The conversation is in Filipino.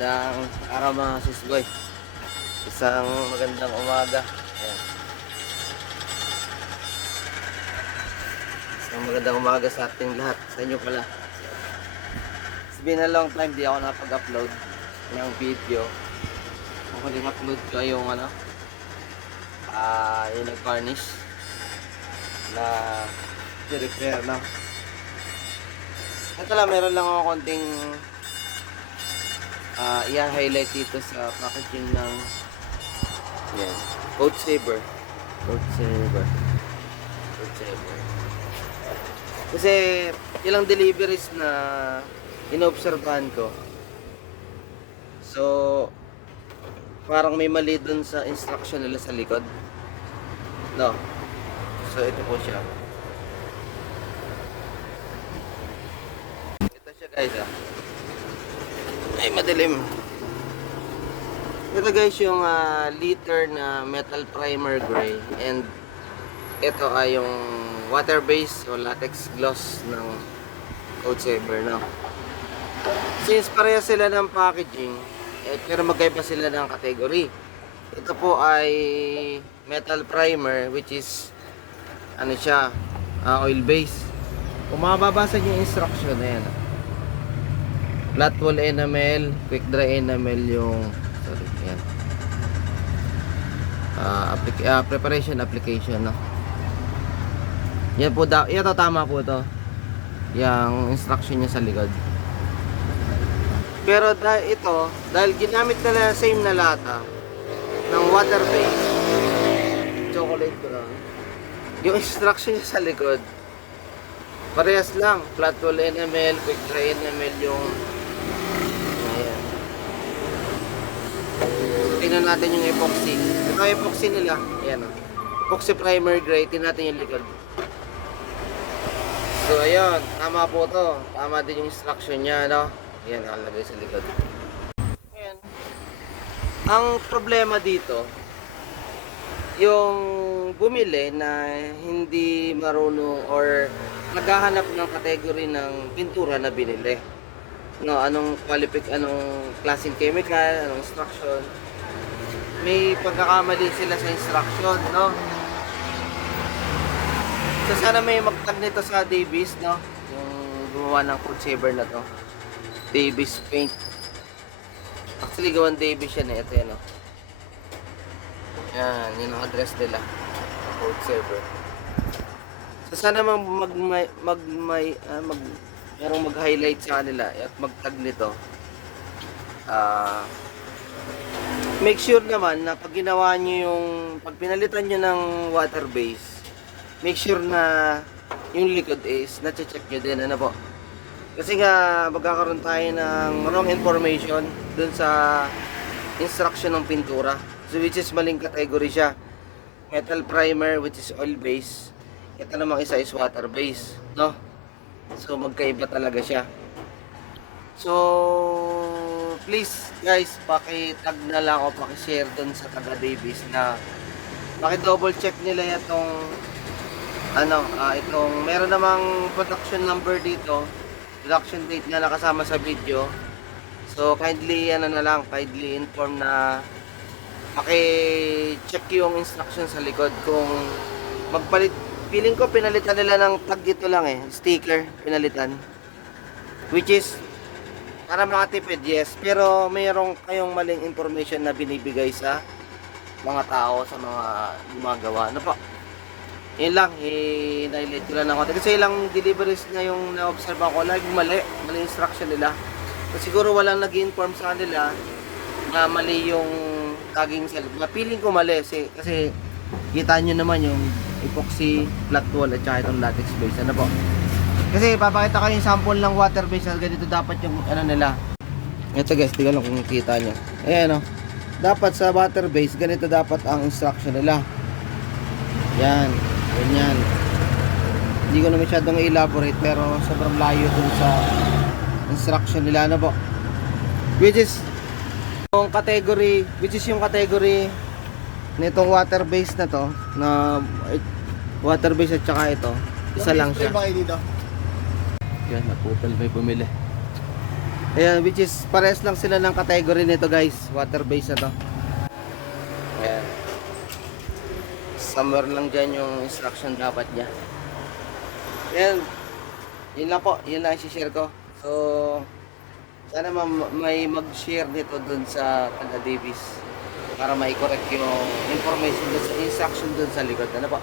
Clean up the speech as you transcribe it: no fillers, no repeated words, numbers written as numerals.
Magandang araw mga sisboy. Isang magandang umaga. Ayan. Isang magandang umaga sa ating lahat. Sa inyo pala. It's been a long time di ako napag-upload ng video. Ang huling upload ko yung yung nag-varnish na i-repair na. Ito lang, meron lang ako konting i-highlight dito sa packaging ng yan, Coach Saver. Kasi ilang deliveries na inobserbahan ko, so parang may mali dun sa instruction nila sa likod, no? So ito po siya, guys. Ay, madilim. Ito guys yung liter na metal primer gray, and ito ay yung water base o latex gloss ng Coach Saver, no? Since pareha sila ng packaging, pero magkaiba sila ng category. Ito po ay metal primer, which is ano siya, oil base. Kung mababasa niyo yung instruction na yan, flat wall enamel, quick dry enamel yung yan. Preparation application, no? Yan po ito tama po to. Yung instruction niya sa likod. Pero dahil ginamit nila same na lata ng water base, chocolate ko lang. Yung instruction niya sa likod parehas lang, flat wall enamel, quick dry enamel yung ayan. Tingnan natin yung epoxy. Ito yung epoxy nila. Ayan, oh. Epoxy primer gray. Tingnan natin yung likod. So, ayan. Tama po to. Tama din yung instruction niya, no? Ayan, nakalagay sa likod. Ayan. Ang problema dito, yung bumili na hindi marunong or naghahanap ng category ng pintura na binili. No, anong klaseng chemical, anong instruction. May pagkakamali sila sa instruction, no? So sana may magtag nito sa Davis, no? Yung gumawa ng Coach Saver na to. Davis paint. Actually gawan Davis yan eh. Ito yan, no? Yan, yun ang address nila. Coach Saver. So sana merong mag-highlight sa kanila at mag-tag nito. Make sure naman na pag ginawa nyo pag pinalitan nyo ng water base, make sure na yung liquid is na-check nyo din, ano po. Kasi nga magkakaroon tayo ng wrong information dun sa instruction ng pintura. So which is maling category siya. Metal primer, which is oil base. Ito namang isa is water base, no? So magkaiba talaga siya. So please guys, paki-tag na lang o paki-share dun sa taga Davis na paki-double check nila itong itong meron namang production number dito, production date na nakasama sa video. So kindly kindly inform na paki-check yung instruction sa likod kung magpalit. Feeling ko pinalitan nila ng tag dito lang sticker pinalitan, which is para makatipid, yes, pero mayroong kayong maling information na binibigay sa mga tao, sa mga gumagawa. Ano po? Yun lang, i-highlight ko lang ng konti. Kasi ilang deliveries na yung na-observe ko, laging mali instruction nila. So, siguro walang nag-inform sa kanila na mali yung tagging sa likod. Feeling ko mali, kasi kita nyo naman yung epoxy flat wall at saka itong latex base. Ano po? Kasi papakita ko yung sample ng water base na ganito dapat yung nila. Ito guys, tingnan lang kung kita nyo. Ayan, dapat sa water base ganito dapat ang instruction nila. Yan, ganyan. Hindi ko na masyadong i-elaborate pero sobrang layo dun sa instruction nila, ano po. Which is yung category nitong water base na to, na water base at saka ito, isa lang siya. Yan, napupal may bumili. Ayan, which is pares lang sila ng category nito guys. Water base na to. Ayan. Somewhere lang dyan yung instruction dapat niya. Ayan. Yun lang po. Yun lang i-share ko. So, sana may mag-share nito dun sa taga Davis para mai-correct yung information dun sa instruction dun sa likod. Ano po?